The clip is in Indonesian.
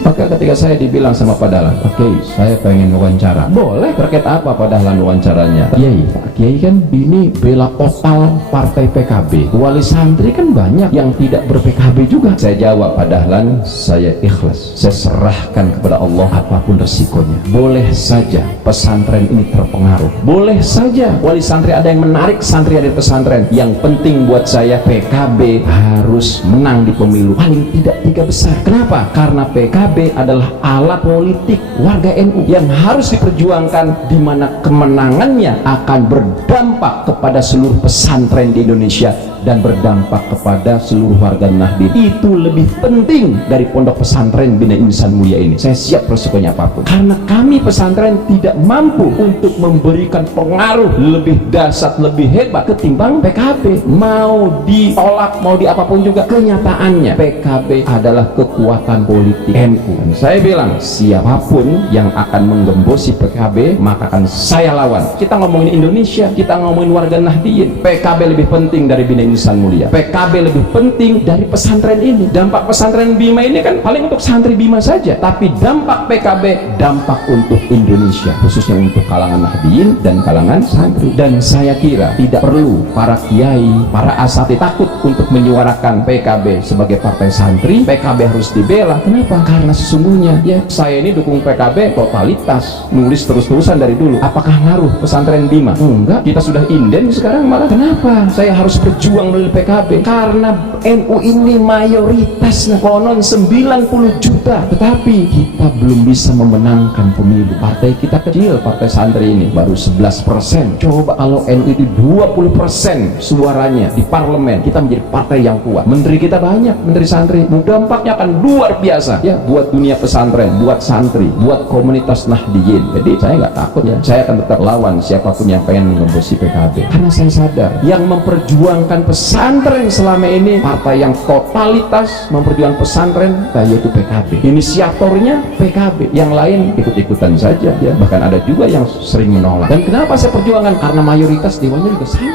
Maka ketika saya dibilang sama Pak Dahlan, oke, saya pengen wawancara. Boleh, terkait apa Pak Dahlan wawancaranya? Kiai, Pak Kiai kan ini bela total partai PKB. Wali santri kan banyak yang tidak ber-PKB juga. Saya jawab, Pak Dahlan, saya ikhlas. Saya serahkan kepada Allah apapun resikonya. Boleh saja pesantren ini terpengaruh. Boleh saja wali santri ada yang menarik santri dari pesantren. Yang penting buat saya PKB harus menang di pemilu. Paling tidak 3 besar. Kenapa? Karena PKB adalah alat politik warga NU yang harus diperjuangkan, di mana kemenangannya akan berdampak kepada seluruh pesantren di Indonesia dan berdampak kepada seluruh warga Nahdien. Itu lebih penting dari pondok pesantren Bina Insan Mulia ini. Saya siap resikonya apapun, karena kami pesantren tidak mampu untuk memberikan pengaruh lebih dahsyat, lebih hebat ketimbang PKB. Mau ditolak, mau di apapun juga, kenyataannya PKB adalah kekuatan politik NU. Dan saya bilang, siapapun yang akan menggembosi PKB, maka akan saya lawan. Kita ngomongin Indonesia, kita ngomongin warga Nahdien, PKB lebih penting dari Bina Insan Mulia. PKB lebih penting dari pesantren ini. Dampak pesantren Bima ini kan paling untuk santri Bima saja, tapi dampak PKB dampak untuk Indonesia, khususnya untuk kalangan Nahdien dan kalangan santri. Dan saya kira tidak perlu para kiai, para asatidz takut untuk menyuarakan PKB sebagai partai santri. PKB harus dibela. Kenapa? Karena sesungguhnya ya, saya ini dukung PKB totalitas, nulis terus-terusan dari dulu. Apakah ngaruh pesantren Bima? Enggak, kita sudah inden sekarang. Malah kenapa saya harus berjuang melalui PKB? Karena NU ini mayoritasnya konon 90 juta, tetapi kita belum bisa memenangkan pemilu. Partai kita kecil, partai santri ini baru 11%. Coba kalau NU itu 20% suaranya di parlemen, kita menjadi partai yang kuat. Menteri kita banyak, menteri santri, dampaknya akan luar biasa ya, buat dunia pesantren, buat santri, buat komunitas Nahdien. Jadi saya nggak takut ya, saya akan tetap lawan siapapun yang pengen mengembosi PKB, karena saya sadar yang memperjuangkan pesantren selama ini partai yang totalitas memperjuangkan pesantren, yaitu PKB. Inisiatornya PKB, yang lain ikut-ikutan saja ya, bahkan ada juga yang sering menolak. Dan kenapa saya perjuangan? Karena mayoritas dewannya juga santri.